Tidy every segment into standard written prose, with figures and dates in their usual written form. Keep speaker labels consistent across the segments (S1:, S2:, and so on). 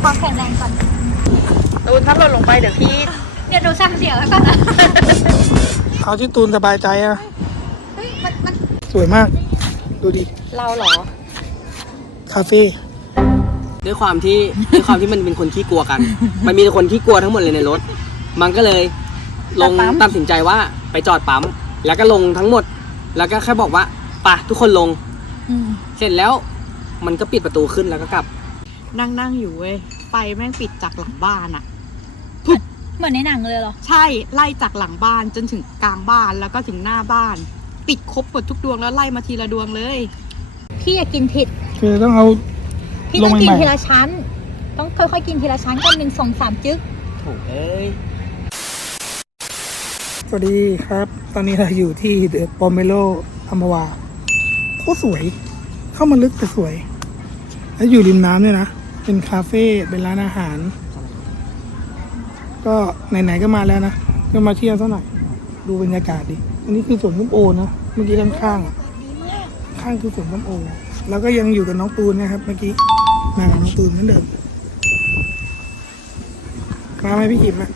S1: ความแข็งแรงก่อน
S2: ตูนถ้าหล่นลงไปเดี๋ยวพี่
S1: เดี๋ยวดูสั่งเสียงแล้วก่อนนะ
S3: เอาที่ตูนสบายใจอะ
S1: เฮ้ยมัน
S3: สวยมาก ดูดิ
S2: เราเหรอ
S3: คาเฟ่
S4: ด้วยความที่มันเป็นคนขี้กลัวกัน มันมีคนขี้กลัวทั้งหมดเลยในรถ มันก็เลยลงตัดสินใจว่าไปจอดปั๊ม แล้วก็ลงทั้งหมด แล้วก็แค่บอกว่าไปทุกคนลง เสร็จแล้วมันก็ปิดประตูขึ้นแล้วก็กลับ
S2: นั่งอยู่เว้ย ไฟแม่งปิดจากหลังบ้านอะ
S1: เหมือนในหนังเลยเหรอ
S2: ใช่ ไล่จากหลังบ้านจนถึงกลางบ้านแล้วก็ถึงหน้าบ้าน ปิดครบหมดทุกดวงแล้วไล่มาทีละดวงเลย
S1: พี่อย่ากินผิด
S3: คือต้องเอา
S1: พี่ต้อง
S3: ลง
S1: กิน
S3: ใหม่ๆ
S1: ทีละชั้น ต้องค่อยๆกินทีละชั้นก่อน1 2 3จึ๊ก
S4: ถูกเอ้ย
S3: สวัสดีครับ ตอนนี้เราอยู่ที่เดอะปอมเมโลอัมพวาโคตรสวย เข้ามาลึกแต่สวย แล้วอยู่ริมน้ำเนี่ยนะ เป็นคาเฟ่ เป็นร้านอาหาร ก็ไหนๆก็มาแล้วนะ ก็มาเที่ยวสักหน่อย ดูบรรยากาศดิ อันนี้คือสวนส้มโอนะ เมื่อกี้ข้างๆอะข้างคือสวนส้มโอ แล้วก็ยังอยู่กับน้องตูนนะครับ เมื่อกี้ มากับน้องตูนเหมือนเดิม มาไหมพี่ขิมอะ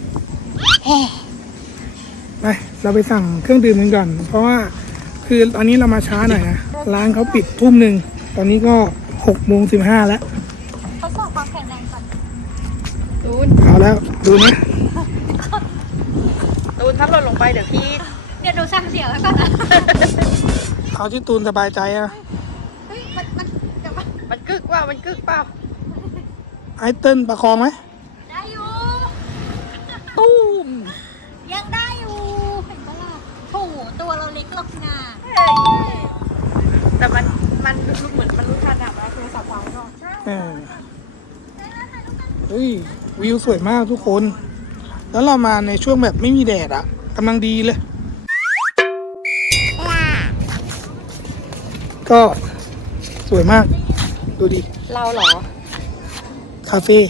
S3: ไปเราไปสั่งเครื่องดื่มกันก่อน เพราะว่าคือตอนนี้เรามาช้าหน่อยนะ ร้านเขาปิดทุ่มหนึ่ง ตอนนี้ก็6:15แล้ว
S1: ทดสอบความแข็งแรงก่อน
S2: ตูน
S3: เอาแล้วดูนะ
S2: ตูนถ้าหล่นลงไปเดี๋ยวพี่
S1: เดี๋ยวดูสั่งเสียงแล้วก่อนนะ
S3: เอาที่ตูนสบายใจอะ
S1: เฮ้ยมันเดี๋ยวก่อน
S2: มันกึกว่ามันกึกเปล่า
S3: ไอเติ้ลประคองไหม
S1: ได้อยู่
S2: ตู้ม
S1: ยังได้อยู่เห็นปะล่ะโถตัวเราเล็กหรอกนะ
S2: แต่มันรู้เหมือนมันรู้ทันอะมันเอาโทรศัพท์วางไว้ก่อน
S3: เออเฮ้ยวิวสวยมากทุกคน แล้วเรามาในช่วงแบบไม่มีแดดอะกำลังดีเลย ก็สวยมาก ดูดิ
S2: เราเหรอ
S3: คาเฟ่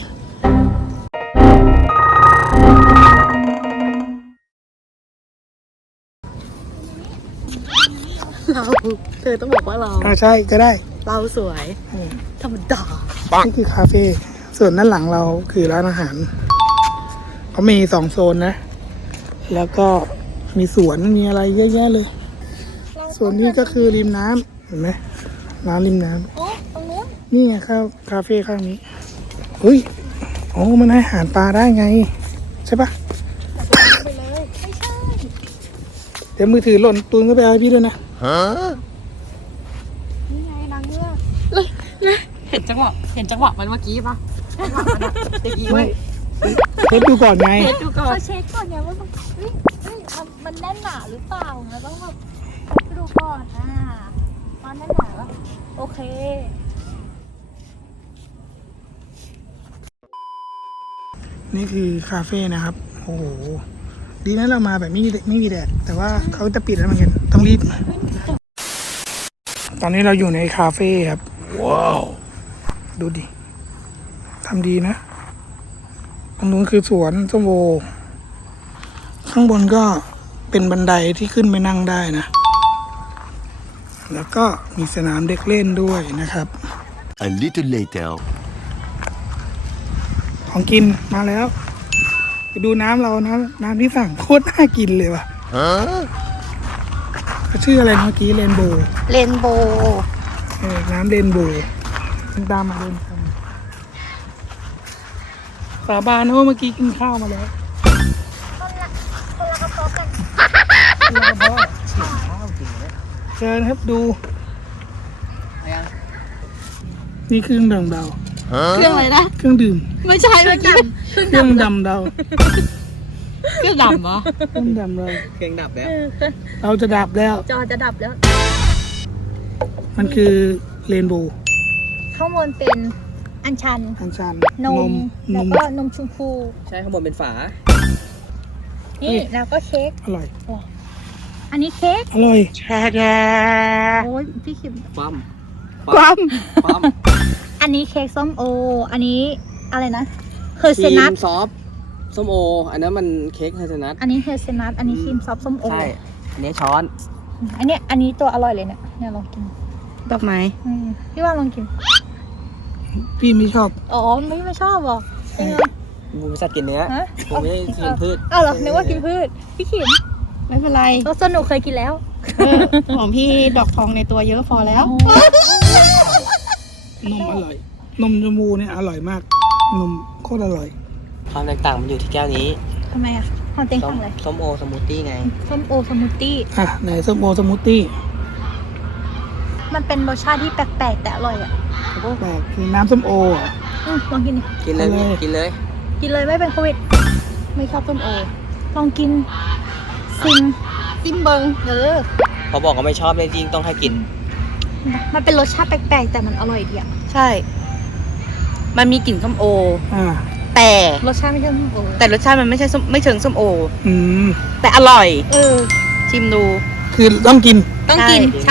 S2: เราเธอต้องบอกว่าเรา
S3: ใช่ก็ได้
S2: เราสวย
S3: อืม
S2: ธรรมดา
S3: นี่คือคาเฟ่ ส่วนด้านหลังเราคือร้านอาหารเขามี2 โซนนะ แล้วก็มีสวนมีอะไรเยอะแยะเลย ส่วนนี้ก็คือริมน้ำเห็นไหมร้านริมน้ำ
S1: โอ้ตรงนู้น
S3: นี่ไงข้าวคาเฟ่ข้างนี้เฮ้ยโอ้มันให้อาหารปลาได้ไง ใช่ปะ
S1: ไปเลยไม่ใช่
S3: เดี๋ยวมือถือหล่นตูนก็ไปเอาให้พี่ด้วยนะ
S1: นี่ไงนางเงือก
S2: เห็นจังหวะมันเมื่อกี้ปะจังหวะมันอะเมื่อกี้เว้ย
S3: เทสดูก่อนไง
S2: เช็ดดูก่อน
S1: เขาเช็คก่อนไงว่ามันแน่นหนาหรือเปล่าเราต้องแบบดูก่อนมันแน่นหนาแล้วโอเค
S3: นี่คือคาเฟ่นะครับโอ้โหดีนะเรามาแบบไม่มีแดดแต่ว่าเขาจะปิดแล้วเหมือนกันต้องรีบตอนนี้เราอยู่ในคาเฟ่ครับว้าวดูดิทำดีนะตรงนู้นคือสวนส้มโอข้างบนก็เป็นบันไดที่ขึ้นไปนั่งได้นะ แล้วก็มีสนามเด็กเล่นด้วยนะครับ
S5: A little later.
S3: ของกินมาแล้วไปดูน้ำเรานะน้ำที่สั่งโคตรน่ากินเลยว่ะชื่ออะไรเมื่อกี้เรนโบว์
S2: เรนโบว์
S3: น้ำเรนโบว์ตามมาเดินทางสาบานนะว่าเมื่อกี้กินข้าวมาแล้ว
S1: คนละกระเพาะกัน
S3: แล้วก็เชิญครับดู นี่เครื่องดื่มเดา
S2: เครื่องอะไรนะ
S3: เครื่องดื่ม
S2: ไม่ใช่เมื่อกี้
S3: เครื่องดำเดา
S2: เครื่องดำเหรอ
S3: เครื่องดำเดา
S4: เครื่องดับแล้ว
S3: เราจะดับแล้ว
S1: จอจะดับแล้ว
S3: มันคือเรนโบว์
S1: ข้างบนเป็นอัญชัน
S3: อันชัน
S1: นม
S3: น
S1: แล้ว
S3: ม
S1: ก็นมชมพู
S4: ใช่ข้างบนเป็นฝา
S1: นี่แล้วก็เค้ก
S3: อร่อย
S1: อันนี้เค้ก
S3: อร่อย
S1: โอ้ยพี่คิม
S4: ความ
S2: ความ
S4: ความ
S1: อันนี้เค้กส้มโอ อันนี้อะไรนะเฮอร์
S4: ค
S1: เซ
S4: รี
S1: นัท
S4: มซอฟต์ส้มโอ อันนั้นมันเค้กเฮเซลนัท
S1: อันนี้เฮอร์เซนัทอันนี้ครีมซอฟต์ส้มโอ
S4: ใช่ อันนี้ช้อน
S1: อันนี้ตัวอร่อยเลยเนี่ยลองกิน
S2: ดอกไม้
S1: พี่ว่าลองกิน
S3: พี่ไม่ชอบ
S1: อ๋อไม่ชอบเหรอเป็นไง
S4: บูมสัตว์กินเนื้อ
S1: ฮะ
S4: ผมไม่ได้กินพืช
S1: อ้าวเหรอนึกว่ากินพืชพี่ขิม
S2: ไม่เป็นไร
S1: รสสนุกเคยกินแล้ว
S2: ของพี่ดอกทองในตัวเยอะพอแล้ว
S3: นมอร่อย นมชมพูเนี่ยอร่อยมาก นมโคตรอร่อย
S4: ความแตกต่างมันอยู่ที่แก้วนี้
S1: ทำไมอ่ะความเต็ง
S4: ส้
S1: สั่
S4: ม
S1: งอะไร
S4: ส้มโอสมูทตี้ไง
S1: ส้มโอสมูทตี้
S3: อ่ะไหนส้มโอสมูทตี้
S1: มันเป็นรสชาติที่แปลกๆแต่อร่อยอ่ะ
S3: แปลกคือน้ำส้มโออ่ะ
S1: ลองกินดิ
S4: กินเลย
S3: เอาเลย
S4: กินเลย
S1: กินเลยไม่เป็นโควิด
S2: ไม่ชอบส้มโอ
S1: ลองกินซิม
S2: ซิมเบิง
S4: เขาบอกว่าไม่ชอบเลยจริงต้องให้กิน
S1: มันเป็นรสชาติแปลกๆแต่มันอร่อยดีอ่ะ
S2: ใช่ มันมีกลิ่นส้มโอ
S3: อ่า
S2: แต่
S1: รสชาติไม่ใช่ส้มโอ
S2: แต่รสชาติมันไม่ใช่ส้มไม่เชิงส้มโอ
S3: อืม
S2: แต่อร่อย
S1: เออ
S2: ชิมดู
S3: คือต้องกิน
S2: ต้องกิน
S1: ใช่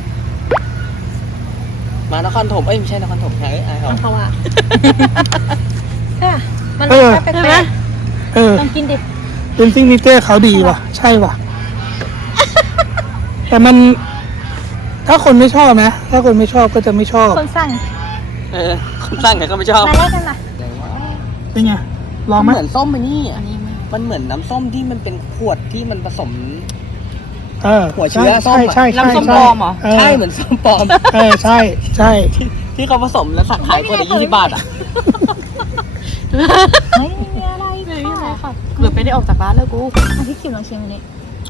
S4: มานครถมเอ้ยไม่ใช่นครถมใช่ไอ้เขา
S1: มันเขาอะค่ะมันร
S3: เอ
S1: ส
S3: อ
S1: ชาติแป
S2: ใช่
S1: ล
S2: ไหม
S1: ก
S3: เออ
S1: ๆลองกินดิ
S3: เป็นซิงเกิลเขาดีว่ะ ใช่ว่ะ แต่มัน ถ้าคนไม่ชอบนะ ถ้าคนไม่ชอบก็จะไม่ชอบ
S1: คนสั่ง
S4: คนสั่งไงก็ไม่ชอบ
S1: มาแรกกันมา
S3: เป็นไง ลองไหม
S4: เหมือนส้มไปนี่อ่ะมันเหมือนน้ำส้มที่มันเป็นขวดที่มันผสม
S3: เออ
S4: หัวเชื้อส้มอะ
S3: ใช่
S2: น้ำส้มปลอมเหรอ
S4: ใช่เหมือนส้มปลอม
S3: เออใช่ใช่
S4: ที่เขาผสมแล้วสักขายคนละ20 บาทอ่ะ
S1: ไม่มีอะไรค่ะ
S2: เกือบไม่ได้ออกจากร้านแล้วกู
S1: เอาพี่คิมลองชิมอันนี้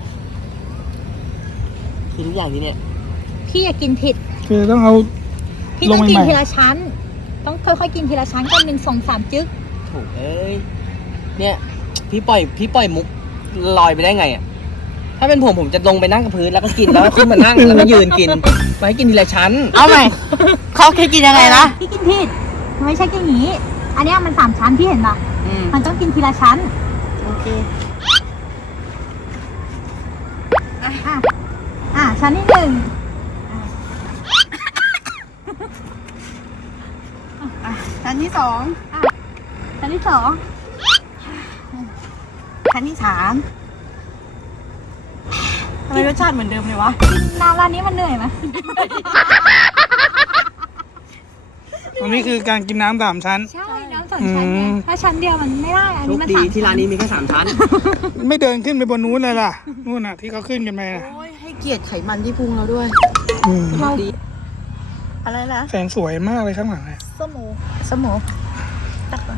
S4: คือทุกอย่างที่เนี่ย
S1: พี่อยากกินผิด
S3: คือต้องเอา
S1: พี่ต้อง
S3: ลง
S1: กิน
S3: ใหม่ๆ
S1: ทีละชั้น ต้องค่อยๆกินทีละชั้นก็1 2 3 จึ๊ก
S4: ถูกเอ้ยเนี่ยพี่ปล่อยมุกลอยไปได้ไงอ่ะถ้าเป็นผมจะลงไปนั่งกับพื้นแล้วก็กินแล้วก็ขึ้นมานั่งแล้วก็ยืนกินไปให้กินทีละชั้น
S2: เอาใหม่ เขาเคยกินยังไงนะ
S1: พี่กินผิดมันไม่ใช่แค่นี้ อันเนี้ยมัน3 ชั้นพี่เห็นปะ
S2: อืม
S1: มันต้องกินทีละชั้น
S2: โอเค
S1: ชั้นที่ 1
S2: ชั้นที่สอง
S1: ชั้นที่ 2
S2: ชั้นที่สามทำไมรสชาติเหมือนเดิมเลยวะ
S1: กินน้ำร้านนี้มันเหนื่อยไหม
S3: อันนี้คือการกินน้ำ3 ชั้น
S1: ใช่น้ำ2 ชั้นไง
S3: อืม
S1: ถ้าชั้นเดียวมันไม่ได้ อัน
S4: โช
S1: นี้
S4: ค
S1: มัน
S4: ดี
S1: 3
S4: ที่ร้านนี้มีแค่3 ชั้น
S3: ไม่เดินขึ้นไปบนนู้นเลยล่ะ นู่นน่ะที่เขาขึ้นกันไปน่ะ
S2: โอ้ยให้เกียรติไขมันที่พุงเราด้วย
S3: อืม
S1: เรา
S2: อะไรนะ
S3: แสงสวยมากเลยข้างหลังเนี่ย
S1: ส้มโอ
S2: สมอง
S1: ตักก่อน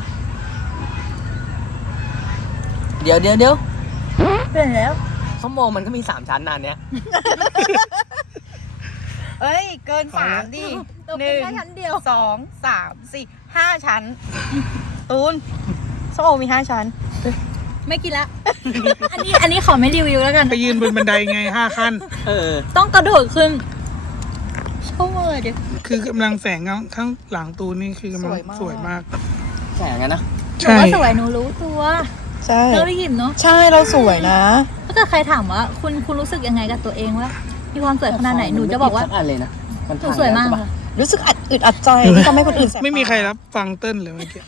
S4: เดี๋ยว
S1: เปลี่ยนแล้ว
S4: ส้มโอมันก็มี3 ชั้นนานเนี้ย
S2: เอ้ย เกินสามดิ
S1: เรากินแค่ชั้นเดียว
S2: สองสามสี่ห้าชั้น ตูนส้มโอมี5 ชั้น
S1: ไม่กินละ อันนี้ขอไม่รีวิวแล้วกัน
S3: ไปยืนบนบันไดไง5 ขั้น
S4: เออ
S1: ต้องกระโดดขึ้นชั่วโมงเดียว
S3: คือกำลังแสงข้างหลังตูนนี่คือกำลังสวยมาก
S4: แสงอะนะ
S1: หนู
S3: ใช่
S1: ว่าสวยหนูรู้ตัว
S2: ใช่
S1: เลิกได้ยินเนาะ
S2: ใช่เราสวยนะ
S1: ถ้าเกิดใครถามว่าคุณรู้สึกยังไงกับตัวเองว่ามีความสวยขนาดไหนหนูจะบอกว่า
S4: สัอันเลยนะมัน
S1: หนูสวยมาก
S4: ใช่ปะ
S1: ค่ะ
S2: รู้สึกอึดอัดใจที่ทำให้คนอื่นแสบ
S3: ไม่มี
S2: ตา
S3: ใครรับฟังเต้นเลยเมื่อกี้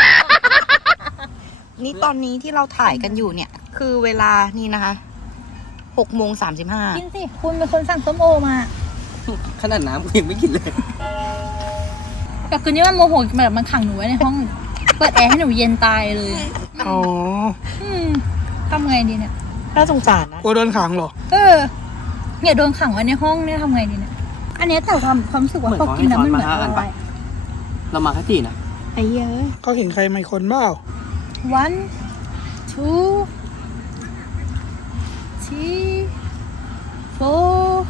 S2: นี่ตอนนี้ที่เราถ่ายกันอยู่เนี่ย คือเวลานี่นะคะ6:35
S1: กินสิคุณเป็นคนสั่งส้มโอมา
S4: ขนาดน้ำกูยังไม่กินเลย
S1: แต่คืนนี้มันโมโหแบบมันขังหนูไว้ในห้อง เปิดแอร์ให้หนูเย็นตายเลย
S3: อ๋อ
S1: ทำไงดีเนี่ย
S2: น่าสงสารนะ
S3: กลัวโดนขังเหรอ
S1: เนี่ยโดนขังไว้ในห้องเนี่ยทำไงดีเนี่ย อันเนี้ยแต่ความรู้สึกว่า
S4: เหมือน
S1: พอกินแล้วมันเหมือน
S4: เขาให้
S1: ละ
S4: ช้อนมา
S1: ลาย
S4: เรามาแค่4นะ
S1: ไอ้เหี้ย
S3: เขาเห็นใครไม่คนเปล่า
S1: 1 2 3 4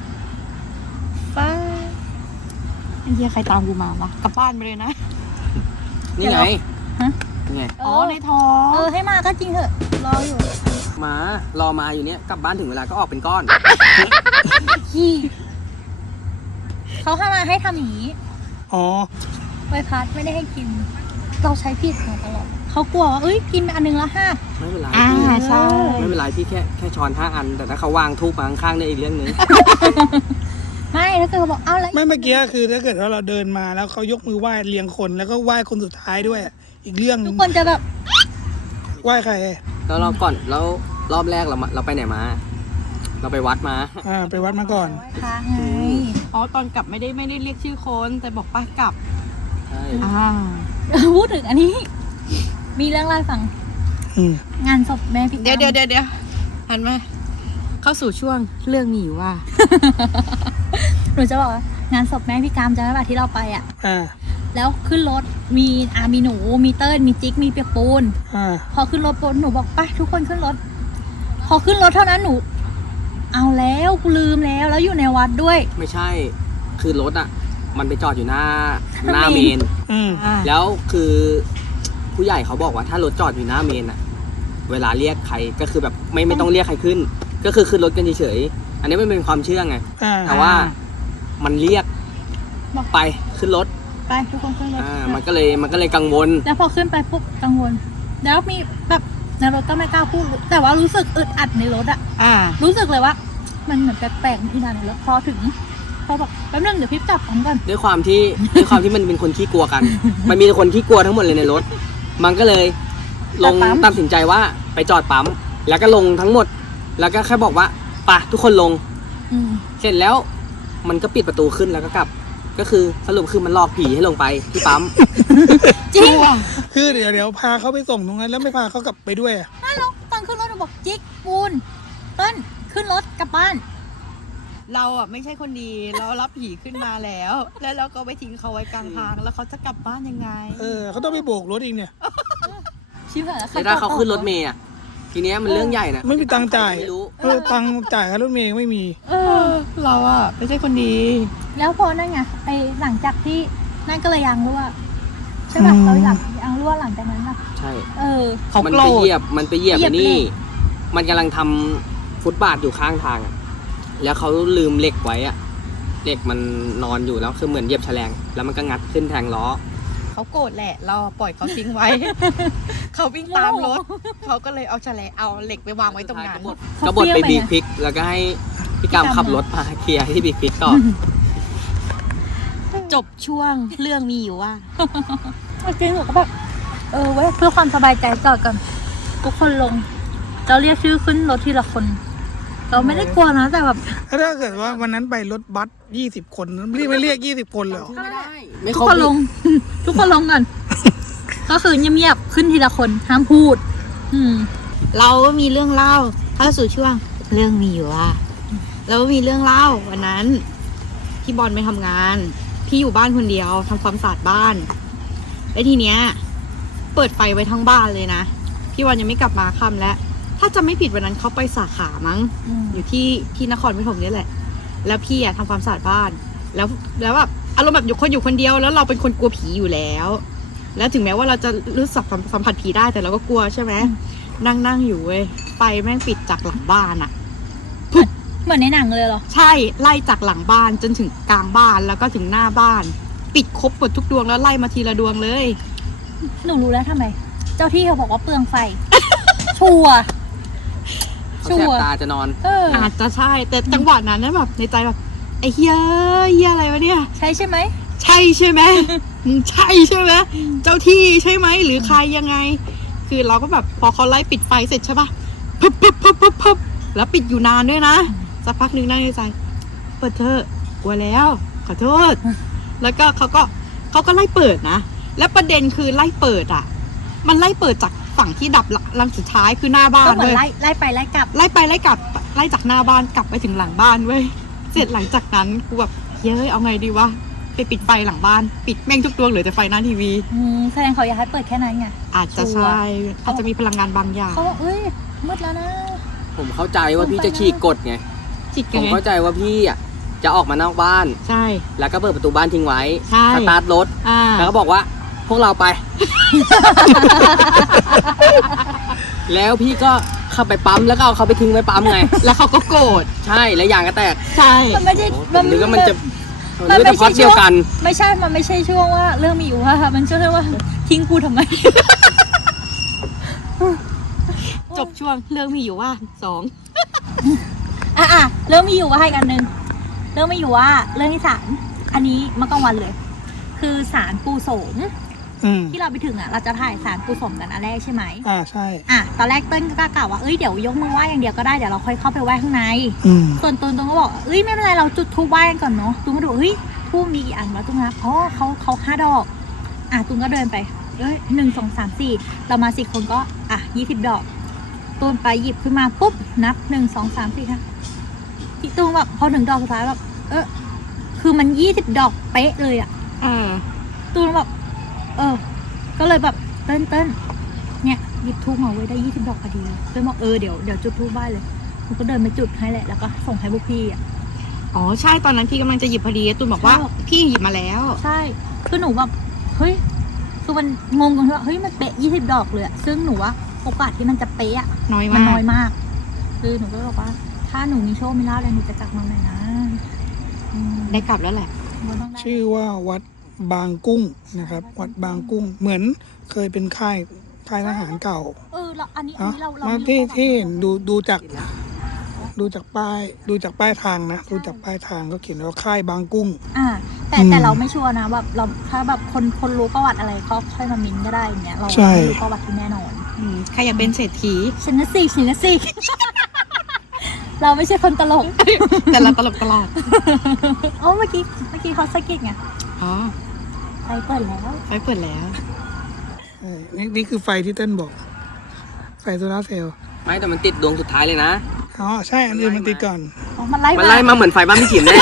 S1: 5
S2: ไอ้เหี้ยใครตามกูมาวะกลับบ้านไปเลยนะ
S4: นี่ไง
S1: ฮะ
S4: นี่ไง
S2: อ๋อในท้อง
S1: ให้มาก็จริงเถอะ รออยู่
S4: รอมาอยู่เนี้ยกลับบ้านถึงเวลาก็ออกเป็นก้อน
S1: เขาให้มาให้ทำอย่างนี้
S3: อ๋อ
S1: ไวพัดไม่ได้ให้กิน เราใช้ผิดมาตลอดเขากลัวว่าเอ้ยกินไปอันนึงแล้วห้า
S4: ไม่เป็นไร
S2: อ่า
S4: พี่
S2: ใช่
S4: ไม่เป็นไรพี่แค่ช้อน5 อัน แต่ถ้าเขาวางทูบมาข้างๆเนี่ยอีกเรื่องหนึง
S1: ไม่แล้วก็เขาบอกเอาแล้ว
S3: ไม่เมื่อกี้คือถ้าเกิดว่าเราเดินมาแล้วเขายกมือไหว้เรียงคนแล้วก็ไหว้คนสุดท้ายด้วย อีกเรื่องห
S1: ทุ
S3: นึ่
S1: ก
S3: ง
S1: คนจะแบบ
S3: ไหว้ใคร
S4: แล้วเราก่อนแล้วรอบแรกเราไปไหนมา เราไปวัดมา
S3: ไปวัดมาก่อน
S1: พาไง
S2: อ๋อตอนกลับไม่ได้เรียกชื่อคนแต่บอกป้ากลับอ่า
S1: พูดถึงอันนี้ มีเรื่องเล่าให้ฟัง
S3: อืม
S1: งานศพแม่พี่
S2: เดี๋ยวหันมาเข้าสู่ช่วงเรื่องมีอยู่ว่า
S1: หนูจะบอกว่างานศพแม่พี่กามจำได้ป่ะที่เราไปอ่ะ
S3: อ่า
S1: แล้วขึ้นรถมีมีหนูมีเติ้ลมีจิ๊กมีเปียกปูน
S3: อ่า
S1: พอขึ้นรถปุ๊บหนูบอกไปทุกคนขึ้นรถ พอขึ้นรถเท่านั้นหนู เอาแล้วกูลืมแล้วอยู่ในวัดด้วย
S4: ไม่ใช่ คือรถอ่ะ มันไปจอดอยู่หน้าเมน
S3: อืม
S4: แล้วคือผู้ใหญ่เขาบอกว่าถ้ารถจอดอยู่หน้าเมนอ่ะ เวลาเรียกใครก็คือแบบไม่ต้องเรียกใครขึ้น ก็คือขึ้นรถกันเฉยๆ อันนี้มันเป็นความเชื่อไง
S3: อ่า
S4: แต่ว่ามันเรียก
S1: บอก
S4: ไปขึ้นรถ
S1: ไปทุกคนขึ้นรถ
S4: มันก็เลยกังวล
S1: แล้วพอขึ้นไปปุ๊บกังวล แล้วมีแบบในรถก็ไม่กล้าพูด แต่ว่ารู้สึกอึดอัดในรถอะ
S2: อ่า
S1: รู้สึกเลยว่า มันเหมือนแปลกๆอีนานในรถพอถึงพอบอกแป๊บนึงเดี๋ยวพี่จับผมก่อน
S4: ด้วยความที่มันเป็นคนขี้กลัวกัน มันมีคนขี้กลัวทั้งหมดเลยในรถ มันก็เลยลงตัดสินใจว่าไปจอดปั๊ม แล้วก็ลงทั้งหมด แล้วก็แค่บอกว่าไปทุกคนลง
S1: อืม
S4: เสร็จแล้วมันก็ปิดประตูขึ้นแล้วก็กลับ ก็คือสรุปคือมันหลอกผีให้ลงไปที่ปั๊ม
S1: จริง
S3: คือเดี๋ยวพาเขาไปส่งตรงนั้นแล้วไม่พาเขากลับไปด้วยอะ
S1: ไม่หรอกตอนขึ้นรถหนูบอกจิ๊กปูนเต้นขึ้นรถกลับบ้าน
S2: เราอ่ะไม่ใช่คนดี เรารับผีขึ้นมาแล้ว แล้วเราก็ไปทิ้งเขาไว้กลางทาง แล้วเขาจะกลับบ้านยังไง
S3: เขาต้องไปโบกรถอีกเนี่ย
S1: ชิบหายแล้วใคร
S4: แล้วถ้าเขาขึ้นรถเมย์อ่ะ ทีเนี้ยมันเรื่องใหญ่นะ
S3: ไม่มีตังค์จ่าย
S4: ไม่รู้
S3: ตังค์จ่ายค่ารถเมย์ไม่มี
S2: เราอ่ะไม่ใช่คนดี
S1: แล้วพอนั่นไงไปหลังจากที่นั่นก็เลยยางรั่วใช่ป่ะ
S3: อืม
S1: เราหลังยางรั่วหลังจากนั้นป่ะ
S4: ใช่
S2: เขา
S4: มัน
S2: โกร
S4: ไป
S2: ธ
S4: เหยียบไอ้นี่
S1: เหยียบเหล็ก
S4: มันกำลังทำฟุตบาทอยู่ข้างทางอะแล้วเขาลืมเหล็กไว้อะเหล็กมันนอนอยู่แล้วคือเหมือนเหยียบแฉลง แล้วมันก็งัดขึ้นแทงล้อ
S2: เขาโกรธแหละ เราปล่อยเขาทิ้งไว้ เขาวิ่งตามรถ เขาก็เลยเอาแฉลงเอาเหล็กไปวางไว้ตรงนั้น
S4: ก็บดไปบีบพริก แล้วก็ให้พี่กามขับรถมาเคลียร์ที่บีบพริกต่อ
S2: จบช่วงเรื่องมีอยู่ว่า
S1: เมื่อกี้หนูก็แบบเว้ยเพื่อความสบายใจจอดก่อนทุกคนลงเราเรียกชื่อขึ้นรถทีละคน เราไม่ได้กลัวนะแต่แบบ
S3: ถ้าเกิดว่าวันนั้นไปรถบัส20 คนไม่เรียก20 คนเลยเหรอ
S4: ไม่ได้ ไม่
S1: ทุ
S4: ค
S1: ก
S4: รบ
S1: คนลง ทุกคนลงก่อน ก็คือเงียบๆขึ้นทีละคนห้ามพูด อืม
S2: เราก็มีเรื่องเล่าเข้าสู่ช่วงเรื่องมีอยู่ว่าเราก็มีเรื่องเล่าวันนั้นพี่บอลไปทำงาน พี่อยู่บ้านคนเดียวทำความสะอาดบ้านแล้วทีเนี้ยเปิดไฟไว้ทั้งบ้านเลยนะพี่บอลยังไม่กลับมาค่ำแล้วถ้าจะไม่ผิดวันนั้นเขาไปสาขามั้ง อยู่ที่นครปฐมนี่แหละ แล้วพี่อะทำความสะอาดบ้าน แล้วแบบอารมณ์แบบอยู่คนเดียว แล้วเราเป็นคนกลัวผีอยู่แล้ว แล้วถึงแม้ว่าเราจะรู้สึกสัมผัสผีได้แต่เราก็กลัวใช่ไหมนั่งอยู่เว้ยไฟแม่งปิดจากหลังบ้านอะ
S1: เหมือนในหนังเลยเหรอ
S2: ใช่ไล่จากหลังบ้านจนถึงกลางบ้านแล้วก็ถึงหน้าบ้าน ปิดครบหมดทุกดวงแล้วไล่มาทีละดวงเลย
S1: หนูรู้แล้วทำไม เจ้าที่เขาบอกว่าเปลืองไฟ ชัวร์
S4: เขาแสบตาจะนอน
S2: อาจจะใช่ แต่จังหวะนั้นนะแบบในใจแบบไอ้เฮียอะไรวะเนี่ย
S1: ใช่ใช่ไหม
S2: ใช่ใช่ไหม มึงใช่ใช่ไหมเจ้าที่ใช่ไหมหรือใครยังไง คือเราก็แบบพอเขาไล่ปิดไฟเสร็จใช่ปะพึบแล้วปิดอยู่นานด้วยนะสักพักนึงนั่งในใจเปิดเถอะกลัวแล้วขอโทษ แล้วก็เขาก็ไล่เปิดนะแล้วประเด็นคือไล่เปิดอ่ะ มันไล่เปิดจากฝั่งที่ดับหลังสุดท้ายคือหน้าบ้า
S1: ก็
S2: น
S1: เหมือน
S2: เว้ย
S1: ไล่ไปไล่กลับ
S2: ไล่ไปไล่กลับไล่จากหน้าบ้านกลับไปถึงหลังบ้านเว้ยเสร็จหลังจากนั้นกูแบบเฮ้ยเอาไงดีวะไปปิดไฟหลังบ้านปิดแม่งทุกดวงเหลือแต่ไฟหน้าทีวี
S1: แสดงเขาอยากให้เปิดแค่นั้นไง
S2: อาจจะใช่อาจจะมีพลังงานบางอย่าง
S1: เขาบอกเอ้ยมืดแล้วนะ
S4: ผมเข้าใจว่าพี่จะฉีกกฎไง
S2: จิต
S4: ผ
S2: กัน
S4: ม
S2: ไง
S4: เข้าใจว่าพี่อ่ะจะออกมานอกบ้าน
S2: ใช่
S4: แล้วก็เปิดประตูบ้านทิ้งไว้
S2: ใช่
S4: สตาร์ทรถ แล้วก็บอกว่าพวกเราไป แล้วพี่ก็ขับไปปั๊มแล้วก็เอาเขาไปทิ้งไว้ปั๊มไง
S2: แล้วเขาก็โกรธ
S4: ใช่แล้วยางก็แตก
S2: ใช่
S1: มันไม่ใช่
S4: ผมนึกว่ามันจะ
S1: มัน
S4: นึก
S1: ไม่
S4: ว่าพล็อต
S1: ใช่
S4: เดียวกัน
S1: ไม่ใช่ มันไม่ใช่ช่วงว่าเรื่องมีอยู่ว่ามันช่วงว่าทิ้งกูทำไม
S2: จบช่วงเรื่องมีอยู่ว่า2
S1: อ่ะเรื่องมีอยู่ว่าให้กันหนึ่งเรื่องมีอยู่ว่าเรื่องที่สามอันนี้เมื่อกลางวันเลย คือศาลปู่โสม ที่เราไปถึงอ่ะเราจะถ่ายศาลปู่โสมกันอันแรกใช่ไหม
S3: ใช่
S1: ตอนแรกเติ้ลก็กล่าวว่าเอ้ยเดี๋ยวยกมือไหว้อย่างเดียวก็ได้เดี๋ยวเราค่อยเข้าไปไหว้ข้างในส่วนตูนก็บอกเอ้ยไม่เป็นไรเราจุดธูปไหว้กันก่อนเนาะตูนก็ดูเฮ้ยธูปมีกี่อันวะตูนนะเพราะเขา5 ดอกตูนก็เดินไป1 2 3 4เรามา4คนก็20 ดอกตูนไปหยิบขึ้นมาปุ๊บนับ1 2 3 4ค่ะพี่ตูนแบบพอถึงดอกสุดท้ายแบบคือมัน20 ดอกเป๊ะเลยอ่ะตูนแบบก็เลยแบบเต้นเนี่ยหยิบธูปมาไว้ได้20 ดอกพอดีเลยบอกเดี๋ยวจุดธูปไหว้เลยตูนก็เดินไปจุดให้แหละแล้วก็ส่งให้พวกพี่อ่ะ
S2: อ๋อใช่ตอนนั้นพี่กำลังจะหยิบพอดีตูนบอกว่า
S1: ใช่
S2: พี่หยิบมาแล้ว
S1: ใช่คือหนูแบบเฮ้ยคือมันงงกันว่าเฮ้ยมันเป๊ะ20 ดอกเลยอะซึ่งหนูว่าโอกาสที่มันจะเป๊ะอะ
S2: น้อย
S1: มัน
S2: มาก
S1: น้อยมากคือหนูก็บอกว่าถ้าหนูมีโชคมีลาภอะไรหนูจะกลับมาใหม่นะ
S2: ได้กลับแล้วแหละ
S1: หนูต้องได้
S3: ชื่อว่าวัดบางกุ้งนะครับ วัดบางกุ้งเหมือนเคยเป็นค่ายทหารเก่า
S1: เราอันนี้
S3: เนาะ
S1: เรา
S3: มา
S1: ไม่รู้
S3: ที่
S1: ประวัติ
S3: ที่เห็นดูจากป้ายทางนะดูจากป้ายทางก็เขียนว่าค่ายบางกุ้ง
S1: แต่เราไม่ชัวร์นะแบบเราถ้าแบบคนรู้ประวัติอะไรก็ค่อยมามินก็ได้อย่างเงี้ยเรา
S3: ใช่
S1: ไม่รู้ประวัติที่แน่นอน
S2: ใครอยากเป็นเศรษฐี
S1: ฉันนะสิ เราไม่ใช่คนตลก
S2: แต่เราตลกตลอด
S1: เมื่อกี้เขาสะกิดไง
S2: อ๋อ
S1: ไฟเปิดแล้ว
S2: ไฟเปิดแล้ว
S3: นี่คือไฟที่เต้นบอก ไฟโซลาร์เซลล์
S4: ไม่แต่มันติดดวงสุดท้ายเลยนะ
S3: อ๋อใช่อันอื่นมันติดก่อน
S1: มันไล่
S4: มันไล่มาเหมือนไฟบ้านพี่ขิมแน่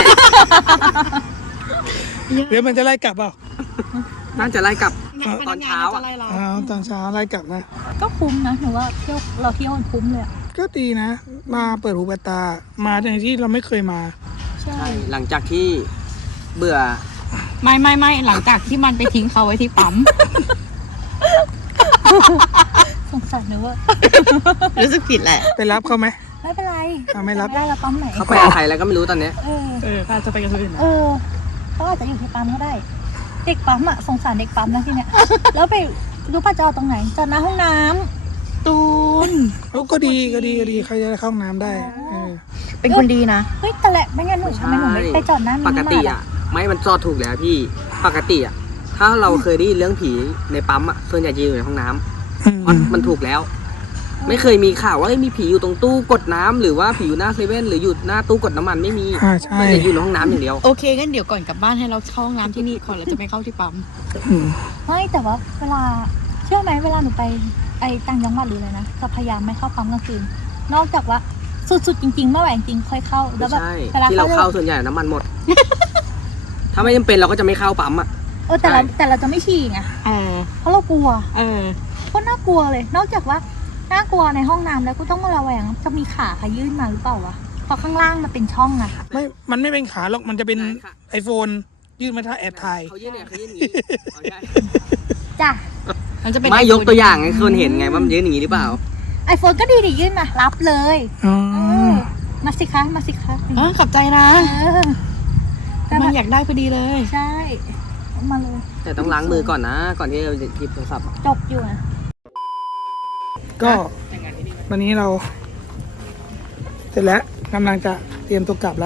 S3: เดี๋ยวมันจะไล่กลับเปล่า
S4: น่าจะไล่กลับ
S3: เออ
S4: ตอนเช้าอ่ะ
S3: อ๋อตอนเช้าไล่กลับนะ
S1: ก็คุ้มนะหนูว่าเราเที่ยวมันคุ้มเลยอะ
S3: ก็ดีนะ มาเปิดหูเปิดตา มาในที่เราไม่เคยมา
S1: ใช่
S4: ใช่ หลังจากที่เบื่อ
S2: ไม่หลังจากที่มันไปทิ้งเขาไว้ที่ปั๊ม
S1: สงสารหนูว่า
S2: รู้สึกผิดแหละ
S3: ไปรับเขาไหม
S1: ไม่เป็นไร
S3: ไม่รับ
S1: ไม่ได้เราปั๊มไหน
S4: เขาไปกับใครแล้วก็ไม่รู้ตอนเนี้ย
S2: อาจจะไปกับคนอื่น
S1: เขาอาจจะอยู่ที่ปั๊มก็ได้ เด็กปั๊มอะสงสารเด็กปั๊มนะที่เนี้ย แล้วไปรู้ป่ะจะเอาตรงไหนจอดหน้าห้องน้ำ
S2: ตูน
S3: ก็ดีใครจะได้เข้าห้องน้ำได้เออ
S2: เป็นคนดีนะ
S1: เฮ้ยแต่แหละไม่งั้นหนูทำไมหนูไม่ไปจอดหน้ามิ
S4: ป
S1: นิ
S4: ก
S1: มา
S4: ติ
S1: ร์ท
S4: อ่ะ ไม่มันจอดถูกแล้วพี่ ปกติอ่ะ ถ้าเราเคยได้ยินเรื่องผีในปั๊มอ่ะ ส่วนใหญ่จะอยู่ในห้องน้ำมันถูกแล้ว ไม่เคยมีข่าวว่ามีผีอยู่ตรงตู้กดน้ำหรือว่าผีอยู่หน้าเซเว่นหรืออยู่หน้าตู้กดน้ำมันไม่มี
S3: ใช่
S4: มันจะอยู่ในห้องน้ำอย่างเดียว
S2: โอเคงั้นเดี๋ยวก่อนกลับบ้านให้เราเข้าห้องน้ำที่นี่ก่อนเราจะไปเข้าที่ปั๊ม
S3: อืม
S1: ไม่แต่ว่าเวลาเชื่อไหมเวลาหนูไปต่างจังหวัดหรืออะไรนะจะพยายามไม่เข้าปั๊มกลางคืนนอกจากว่าสุดๆจริงๆเมื่อไหร่จริงๆค่อยเข้าแล้วแบบ
S4: ใช่
S1: เวลา
S4: ที่เราเข้าส่วนใหญ่น้ำมันหมด ถ้าไม่จำเป็นเราก็จะไม่เข้าปั๊มอ่ะ
S1: แต่เราจะไม่ฉี่ไง เพราะเรากลัวก็น่ากลัวเลย นอกจากว่าน่ากลัวในห้องน้ำแล้วก็ต้องมาระแวงจะมีขาขยื่นมาหรือเปล่าวะเพราะข้างล่างมันเป็นช่องอะ
S3: มันไม่เป็นขาหรอกมันจะเป็น
S4: ใช่ค่ะ
S3: iPhone ยื่นมาถ้าแอบถ่าย
S4: เขายื่นเนี่ยเขายื่นอย่างนี้เอาใช่
S1: จ้ะ
S2: มันจะเป็น
S4: ไม่ยกตัวอย่างให้คนเห็นไงว่ามันยื่นอย่างนี้หรือเปล่า
S1: ไอโฟนก็ดีดิยื่นมารับเลย
S3: อ๋อ
S1: มาสิคะ
S2: ขอบใจนะ
S1: แต่
S2: มัน
S1: แบบ
S2: อยากได้พอดีเลย
S1: ใช่เอามาเลย
S4: แต่ต้องล้างมือก่อนนะ ก่อนที่เราจะหยิบโทรศัพท์อะ
S1: จบอยู่นะ
S3: ก็วันนี้เรา เสร็จแล้วกำลังจะเตรียมตัวกลับแล้ว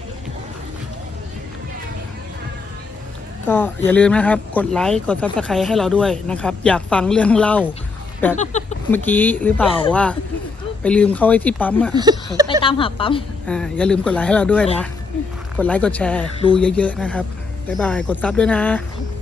S3: ก็อย่าลืมนะครับ กดไลค์กด Subscribe ให้เราด้วยนะครับ อยากฟังเรื่องเล่า แบบเมื่อกี้หรือเปล่าว่า ไปลืมเข้าไว้ที่ปั๊มอ่ะ
S1: ไปตามหาปั๊ม
S3: อย่าลืมกดไลค์ให้เราด้วยนะ กดไลค์กดแชร์ดูเยอะๆนะครับบ๊ายบายกดซับด้วยนะ
S1: บ